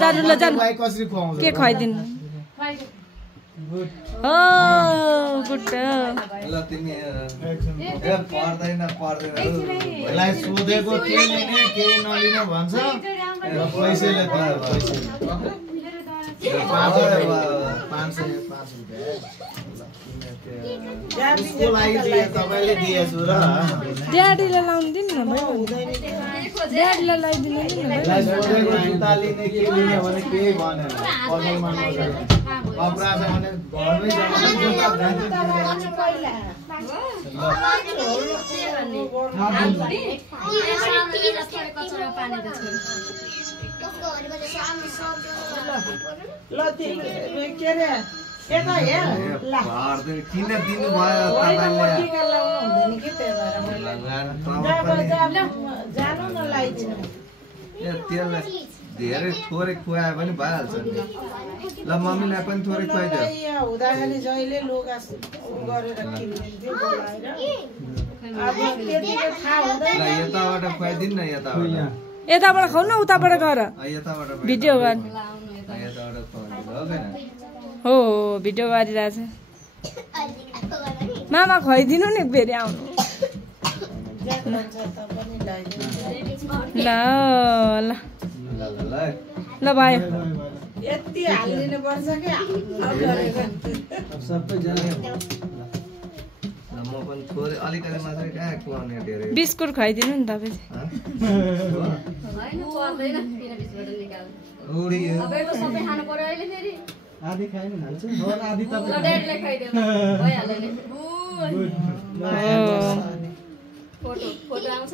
जानु ल जानु कसरी खुवाउँछ के खुवाइदिनु ओ गुड ल तिमी पर्दैन यसलाई सोधेको के लिने के नलिने भन्छ र पैसाले दिन्छ 500 उसको लागि चाहिँ तपाईले दिएछु र ड्याडीले लाउनु दिनु न भाइ ड्याडीले लगाइदिनु नि न भाइ सोधेको जुत्ता लिने के लिने भने केही भनेन पसलमा नगएर कपडा छ भने घरमै ल के रे यता हेर ल किन दिनु भयो तपाईले टिका लाउनु हुँदैन कि त्यही भएर जानु न लाइदिनु त्यसलाई धेरै थोरै खुवायो भने भइहाल्छ नि ल मम्मीलाई पनि थोरै खुवाइदियो यहाँ हुँदाखेरि जहिले लुगा गरेर किनिदिन्थ्यो बोलाएर अब त्यतिको थाहा हुँदैन ल यताबाट खुवाइदिनु न यताबाट यताबाट खाउ न उताबाट गएर यताबाट भिडियो गर्नु यताबाट खुवाइदिनु हो हैन हो भिडियो गरिरहेछ मामा खुवाइदिनु नि फेरि आउनु ल ल ल भयो यति हालिदिनु पर्छ कि सबैजना म पनि थोरै अलिकति मात्रै कहाँ खुवाउने धेरै बिस्कुट खुवाइदिनु नि तपाईँ आधी खाइन हाल्छ आधी तपाईँ फोटो आउँछ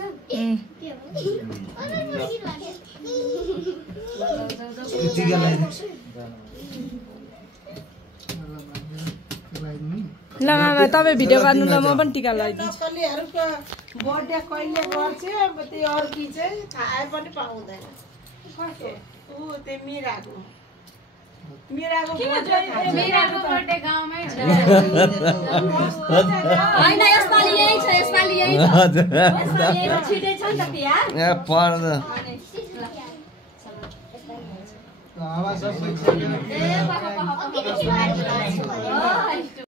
ल मामा तपाईँ भिडियो गर्नु ल म पनि टिका लगाइदिन्छु नक्कलीहरूको बर्थडे कहिले गर्छ अब त्यो अर्की चाहिँ थाहा पनि पाउँदैन ऊ त्यो मिराको मेराको बर्थडे गाउँमै होइन यसपालि यही छ छिटै छ नि त पिया ए पर्छ आवाज सबै ए